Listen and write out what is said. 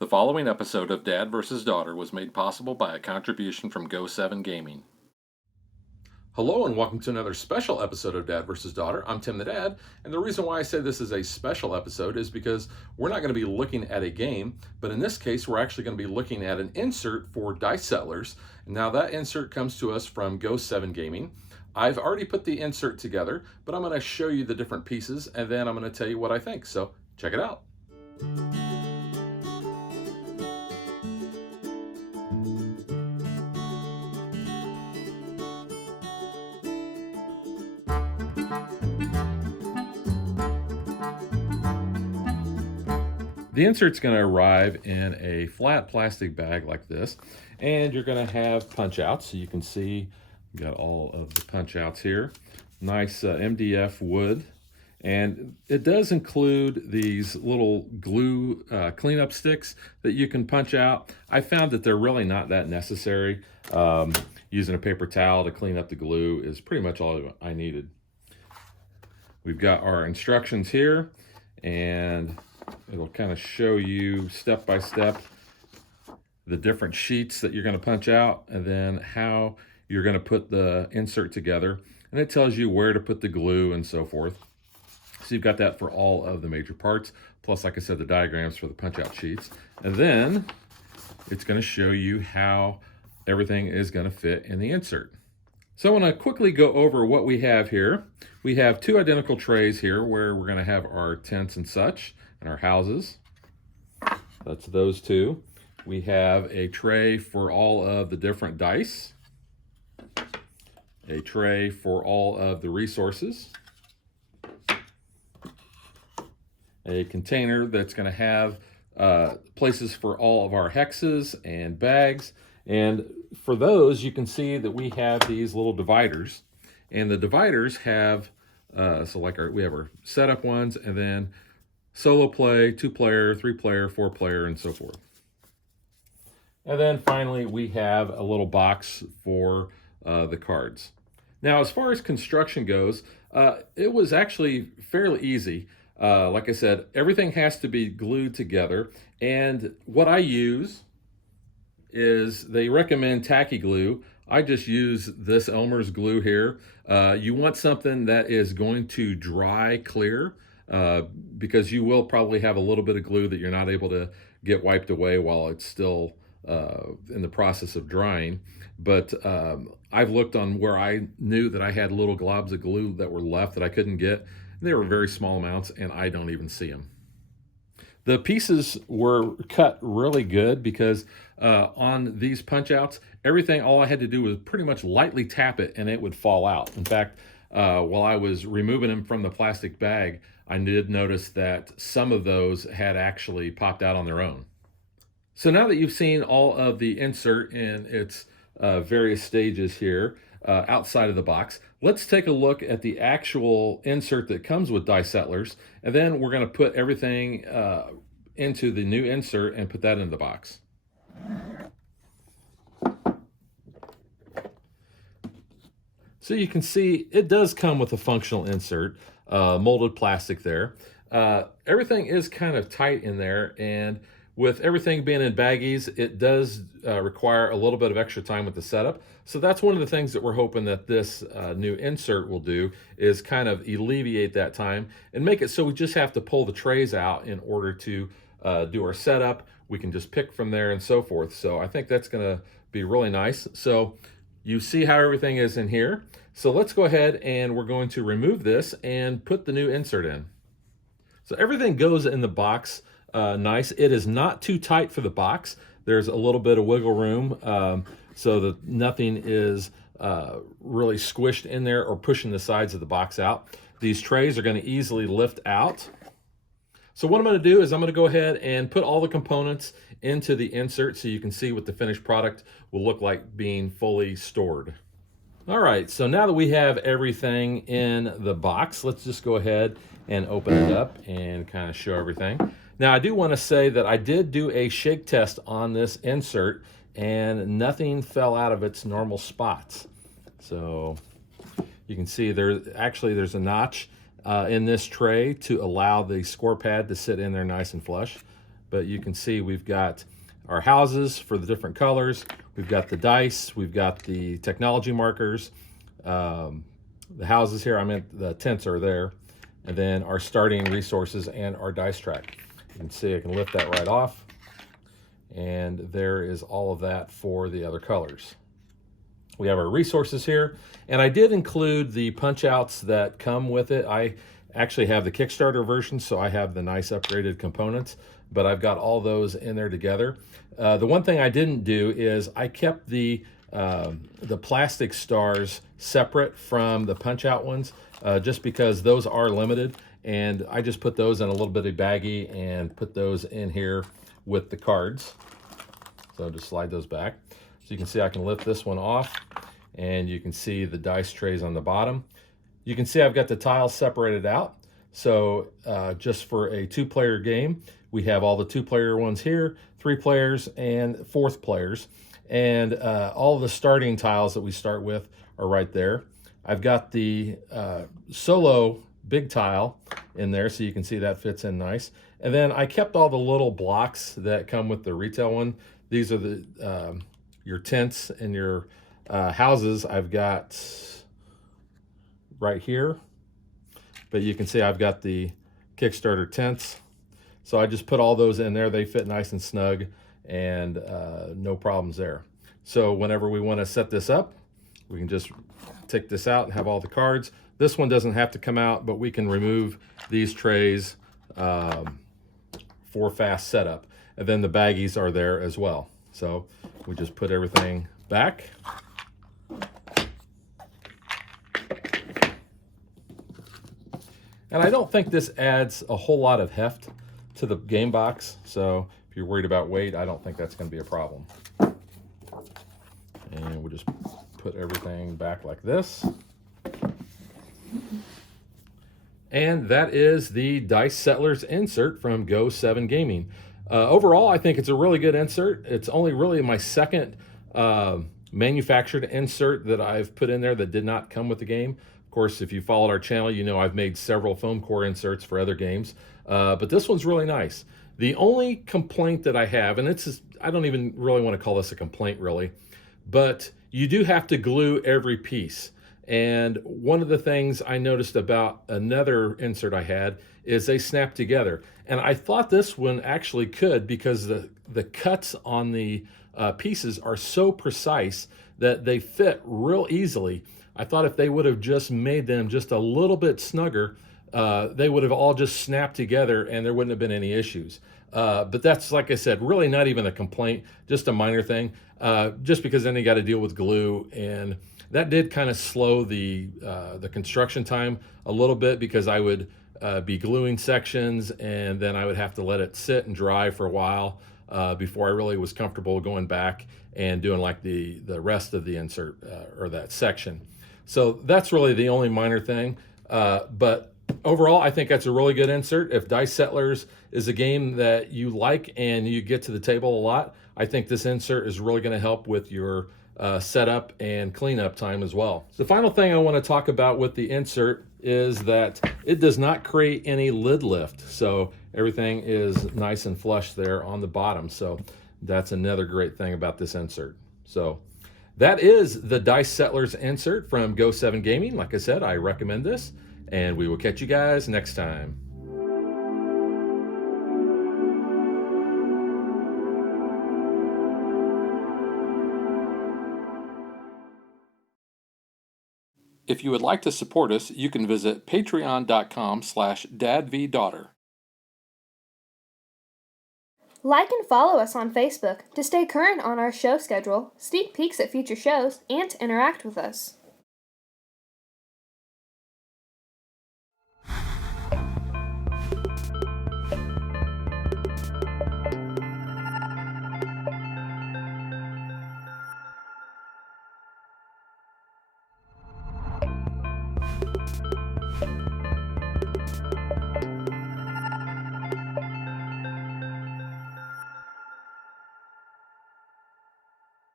The following episode of Dad vs. Daughter was made possible by a contribution from Go7 Gaming. Hello and welcome to another special episode of Dad vs. Daughter. I'm Tim the Dad, and the reason why I say this is a special episode is because we're not going to be looking at a game, but in this case we're actually going to be looking at an insert for Dice Settlers. Now that insert comes to us from Go7 Gaming. I've already put the insert together, but I'm going to show you the different pieces and then I'm going to tell you what I think, so check it out. The insert's going to arrive in a flat plastic bag like this, and you're going to have punch outs. So you can see you got all of the punch outs here. Nice MDF wood, and it does include these little glue cleanup sticks that you can punch out. I found that they're really not that necessary. Using a paper towel to clean up the glue is pretty much all I needed. We've got our instructions here, and it'll kind of show you step by step the different sheets that you're going to punch out and then how you're going to put the insert together. And it tells you where to put the glue and so forth. So you've got that for all of the major parts. Plus, like I said, the diagrams for the punch out sheets. And then it's going to show you how everything is going to fit in the insert. So I want to quickly go over what we have here. We have two identical trays here where we're going to have our tents and such and our houses. That's those two. We have a tray for all of the different dice, a tray for all of the resources, a container that's going to have places for all of our hexes and bags. And for those, you can see that we have these little dividers, and the dividers have we have our setup ones, and then solo play, 2-player, 3-player, 4-player, and so forth. And then finally, we have a little box for the cards. Now, as far as construction goes, it was actually fairly easy. Like I said, everything has to be glued together, and what I use is they recommend tacky glue. I just use this Elmer's glue here. You want something that is going to dry clear, because you will probably have a little bit of glue that you're not able to get wiped away while it's still in the process of drying. But I've looked on where I knew that I had little globs of glue that were left that I couldn't get. They were very small amounts, and I don't even see them. The pieces were cut really good because on these punch outs, all I had to do was pretty much lightly tap it and it would fall out. In fact, while I was removing them from the plastic bag, I did notice that some of those had actually popped out on their own. So now that you've seen all of the insert in its various stages here outside of the box, let's take a look at the actual insert that comes with Dice Settlers, and then we're going to put everything into the new insert and put that in the box. So you can see it does come with a functional insert, molded plastic there. Everything is kind of tight in there, and with everything being in baggies, it does require a little bit of extra time with the setup. So that's one of the things that we're hoping that this new insert will do, is kind of alleviate that time and make it so we just have to pull the trays out in order to do our setup. We can just pick from there and so forth. So I think that's going to be really nice. So you see how everything is in here. So let's go ahead and we're going to remove this and put the new insert in. So everything goes in the box nice. It is not too tight for the box. There's a little bit of wiggle room so that nothing is really squished in there or pushing the sides of the box out. These trays are going to easily lift out. So what I'm going to do is I'm going to go ahead and put all the components into the insert so you can see what the finished product will look like being fully stored. All right, so now that we have everything in the box, let's just go ahead and open it up and kind of show everything. Now, I do want to say that I did do a shake test on this insert, and nothing fell out of its normal spots. So you can see there's a notch in this tray to allow the score pad to sit in there nice and flush. but you can see we've got our houses for the different colors. We've got the dice. We've got the technology markers. The houses here, I meant the tents are there. And then our starting resources and our dice track. You can see I can lift that right off. And there is all of that for the other colors. We have our resources here. And I did include the punch outs that come with it. I actually have the Kickstarter version, so I have the nice upgraded components, but I've got all those in there together. The one thing I didn't do is I kept the plastic stars separate from the punch out ones, just because those are limited, and I just put those in a little bitty baggie and put those in here with the cards. So just slide those back. So you can see I can lift this one off, and you can see the dice trays on the bottom. You can see I've got the tiles separated out. So just for a 2-player game, we have all the 2-player ones here, 3 players, and 4th players. And all the starting tiles that we start with are right there. I've got the solo big tile in there, so you can see that fits in nice. And then I kept all the little blocks that come with the retail one. These are the your tents and your houses. I've got right here, but you can see I've got the Kickstarter tents. So I just put all those in there. They fit nice and snug, and no problems there. So whenever we want to set this up, we can just take this out and have all the cards. This one doesn't have to come out, but we can remove these trays for fast setup. And then the baggies are there as well. So we just put everything back. And I don't think this adds a whole lot of heft to the game box. So if you're worried about weight, I don't think that's going to be a problem. And we'll just put everything back like this. And that is the Dice Settlers insert from Go 7 Gaming. Overall, I think it's a really good insert. It's only really my second manufactured insert that I've put in there that did not come with the game. Of course, if you followed our channel, you know I've made several foam core inserts for other games, but this one's really nice. The only complaint that I have, and it's just, I don't even really want to call this a complaint really, but you do have to glue every piece. And one of the things I noticed about another insert I had is they snap together. And I thought this one actually could, because the cuts on the pieces are so precise that they fit real easily. I thought if they would have just made them just a little bit snugger, they would have all just snapped together and there wouldn't have been any issues. But that's, like I said, really not even a complaint, just a minor thing, just because then you got to deal with glue, and that did kind of slow the construction time a little bit, because I would be gluing sections and then I would have to let it sit and dry for a while before I really was comfortable going back and doing like the rest of the insert or that section. So that's really the only minor thing. But overall, I think that's a really good insert. If Dice Settlers is a game that you like and you get to the table a lot, I think this insert is really going to help with your setup and cleanup time as well. The final thing I want to talk about with the insert is that it does not create any lid lift. So everything is nice and flush there on the bottom. So that's another great thing about this insert. So that is the Dice Settlers insert from Go 7 Gaming. Like I said, I recommend this, and we will catch you guys next time. If you would like to support us, you can visit patreon.com/dadvdaughter. Like and follow us on Facebook to stay current on our show schedule, sneak peeks at future shows, and to interact with us.